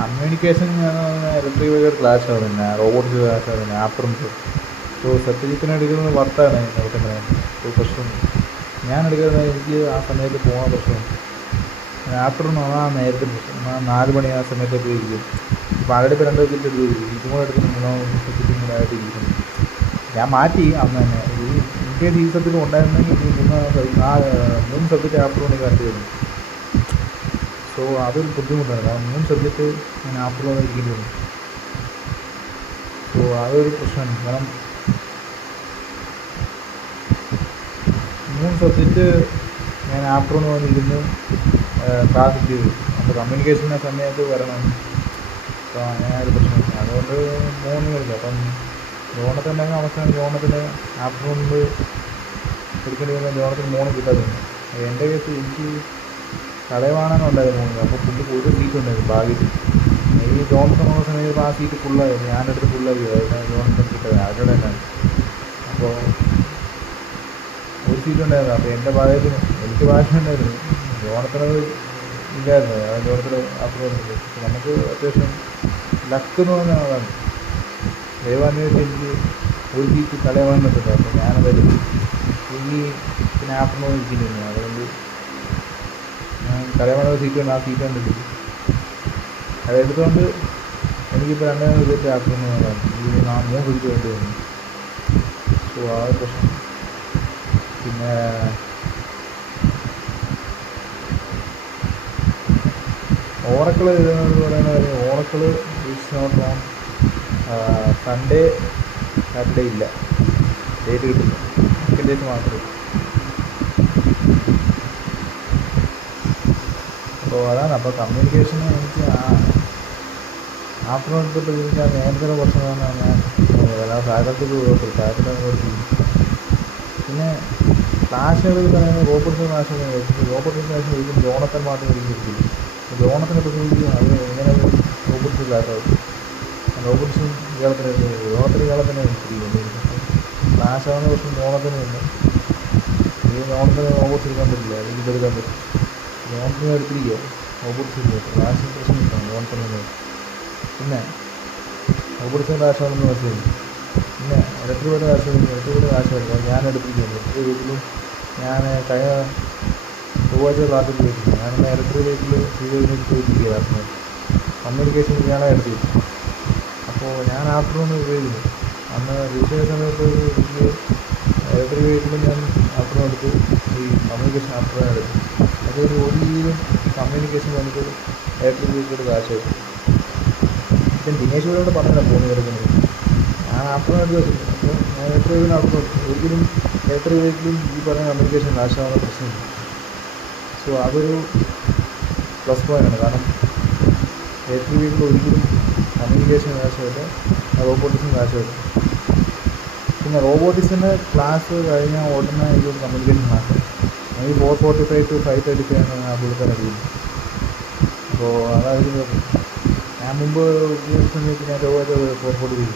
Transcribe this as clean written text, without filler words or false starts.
Communication electric vehicle clash ആവുന്നില്ല, robots clash ആവുന്നില്ല, after. So സത്യജിത്തിനെ എടുക്കുന്നത് വർത്താണ് നോക്കുന്നത്. ഒരു പ്രശ്നം ഞാൻ എടുക്കുന്നത് എനിക്ക് ആ സമയത്ത് പോകാൻ പ്രശ്നം. ആഫ്റ്റർനൂൺ ആ നേരത്തെ പ്രശ്നം 4 മണി ആ സമയത്ത് പോയിരിക്കും. ഇപ്പോൾ ആൾറെഡി ഇപ്പോൾ 2 വിക്കറ്റ് എടുത്ത് പോയി, ഇതും കൂടെ എടുത്ത് 3 സബ്ജക്റ്റും കൂടെ ആയിട്ട് ഇരിക്കുന്നു. ഞാൻ മാറ്റി അന്ന് തന്നെ. ഇൻകേസ് ഈ സബ്ജക്റ്റ് ഉണ്ടായിരുന്നെങ്കിൽ ഈ 3 സബ്ജക്റ്റ് ആഫ്റ്റർനൂണിൽ കാണിച്ചു തരുന്നു. സോ അതൊരു ബുദ്ധിമുട്ടാണ്, കാരണം 3 സബ്ജക്റ്റ് ഞാൻ ആഫ്റ്റർനൂൺ ഇരിക്കേണ്ടി വന്നു. സോ അതൊരു പ്രശ്നമാണ്. കാരണം 3 സബ്ജക്റ്റ് ഞാൻ ആഫ്റ്റർനൂൺ വന്നിരുന്ന് ക്ലാസ് ചെയ്തു. അപ്പോൾ കമ്മ്യൂണിക്കേഷൻ്റെ സമയത്ത് വരണം. അപ്പോൾ അങ്ങനെ ഒരു പ്രശ്നം. അതുകൊണ്ട് മോർണിംഗ്. അപ്പം ജോണത്തിൻ്റെ അവസാനം ജോണത്തിന് ആഫ്റ്റർനൂണിൽ എടുക്കേണ്ടി വരുന്ന ജോണത്തിന് മോർണിംഗ് കിട്ടാറുണ്ട്. എൻ്റെ കേസ് എനിക്ക് കടവാണെന്നുണ്ടായിരുന്നു മോർണിംഗ്. അപ്പോൾ പുള്ളിക്ക് ഒരു സീറ്റ് ഉണ്ടായിരുന്നു ഭാഗ്യത്തിൽ. ഈ ജോൺസൺ ഉള്ള സമയത്ത് ആ സീറ്റ് ഫുള്ളായിരുന്നു, ഞാനെടുത്ത് ഫുള്ളായി. ജോൺസൺ കിട്ടുക അവരുടെ തന്നെയാണ്. അപ്പോൾ ഒരു സീറ്റ് ഉണ്ടായിരുന്നു. അപ്പോൾ എൻ്റെ ഭാഗ്യത്തിന് എനിക്ക് ഭാഗ്യം ഉണ്ടായിരുന്നു, ജോണത്തിനത് ഇല്ലായിരുന്നു. ജോണത്തിന് അപ്പുറം നമുക്ക് അത്യാവശ്യം ലക്ക് എന്ന് പറഞ്ഞാൽ അതാണ്. ദൈവാന്വേഷിച്ച് എനിക്ക് ഒരു സീറ്റ് കളയാവാനുണ്ട്. അപ്പോൾ ഞാനതെടുത്തു. പിന്നെ ആഫ്റ്റർനൂൺ ഇരിക്കുന്നു. അതുകൊണ്ട് ഞാൻ കളയാനുള്ള സീറ്റ് ഉണ്ട്, ആ സീറ്റ് കണ്ടിട്ട് അതെടുത്തുകൊണ്ട് എനിക്കിപ്പോൾ 2 വിക്കറ്റ് ആഫ്റ്റർനൂൺ ഈ 3 സീറ്റ് വേണ്ടി വന്നു. സോ ആ ഒരു പ്രശ്നം. പിന്നെ ഓറക്കിൾ എഴുതുന്നത് പറയുന്ന കാര്യം, Oracle is not on Sunday Saturday ഇല്ല, ഡേറ്റ് കിട്ടില്ല, സെക്കൻഡ് ഡേറ്റ് മാത്രമേ. അപ്പോൾ അതാണ്. അപ്പോൾ കമ്മ്യൂണിക്കേഷന് എനിക്ക് ആഫ്റ്റർനൂൺ എടുത്തിട്ട് എനിക്ക് നേരത്തെ കുറച്ച് ഞാൻ ഫാക്കൽറ്റിക്ക് കൊടുത്തു. പിന്നെ ക്ലാഷുകൾ പറയുന്നത് റോബോട്ടിൻ്റെ ക്ലാസ് ഒരിക്കലും ജോണത്തൻ മാത്രം ഒരിക്കലും. ജോണത്തിനെ പ്രതിനിധിക്കും അത് എങ്ങനെ റോബോട്ട്സ് ക്ലാസ്സാവും. റോബോട്ട്സും ജോണത്തിന് എടുത്തിരിക്കും. ക്ലാഷാവുന്ന പ്രശ്നം ജോണത്തിനുണ്ട്. ഈ ജോണത്തിന് റോബോട്ട്സ് എടുക്കാൻ പറ്റില്ല, അല്ലെങ്കിൽ ഇതെടുക്കാൻ പറ്റും. ജോണത്തിന് എടുത്തിരിക്കുക റോബോട്ട്സ് ഇല്ല, ക്ലാഷിന് പ്രശ്നമില്ല ജോണത്തിന്. പിന്നെ റോബോട്ട്സിന് ക്ലാഷാണെന്ന് മനസ്സിലായി. പിന്നെ ഇലക്ട്രിക് ക്ലാഷായിരുന്നു ഞാൻ എടുത്തിരിക്കുന്നത്. ഇലക്ട്രിക് വെഹിക്കിളും ഞാൻ കഴിഞ്ഞ ചൊവ്വാഴ്ച ക്ലാസ്സിൽ പോയിട്ടില്ല. ഞാനെന്നാൽ ഇലക്ട്രിക് വെഹിക്കിൾ പോയിട്ടിരിക്കുക ക്ലാസ്സിന്. കമ്മ്യൂണിക്കേഷൻ ഇയാളെ എടുത്തില്ല. അപ്പോൾ ഞാൻ ആഫ്റ്റർനൂൺ ഉപയോഗിക്കുന്നു. അന്ന് വിഷയ സമയത്ത് എനിക്ക് ഇലക്ട്രിക് വെഹിക്കിളും ഞാൻ ആഫ്റ്റർനൂൺ എടുത്ത്, ഈ കമ്മ്യൂണിക്കേഷൻ ആഫ്റ്റർനൂൺ എടുത്തു. അതൊരു രീതിയിലും കമ്മ്യൂണിക്കേഷൻ നമുക്ക് ഇലക്ട്രിക് വെഹിക്കിൾ കാശായി. ഇപ്പം ദിനേശ് കൂടെ പറഞ്ഞില്ല പോകുന്നത് എടുക്കുന്നത്. ഞാൻ ആഫ്റ്റർനൂൺ എടുത്ത് വെച്ചിട്ടുണ്ട്. അപ്പോൾ ഞാൻ ഇലക്ട്രിക് വെഹിക്കിൾ ആഫ്റ്റർനൂൺ ഒരിക്കലും ഇലക്ട്രിക് വെഹിക്കിളും ഈ പറഞ്ഞ കമ്മ്യൂണിക്കേഷൻ കാശാവുന്ന പ്രശ്നമില്ല. സോ അതൊരു പ്ലസ് പോയിൻ്റാണ്. കാരണം ഇലക്ട്രിക് വെഹിക്കിൾ ഒരിക്കലും കമ്മ്യൂണിക്കേഷൻ കാശായിട്ട് റോബോട്ടിക്സും കാശായിട്ട്. പിന്നെ റോബോട്ടിക്സിൻ്റെ ക്ലാസ് കഴിഞ്ഞാൽ ഉടനെ ഇതൊരു കമ്മ്യൂണിക്കേഷൻ ക്ലാസ്. ഈ 4:45 to 5:35 ആണ് ആ പുള്ളിക്കാരൻ അറിയുന്നത്. അപ്പോൾ അതായത് ഞാൻ മുമ്പ് സമയത്ത് ഞാൻ ചൊവ്വാഴ്ച 4:45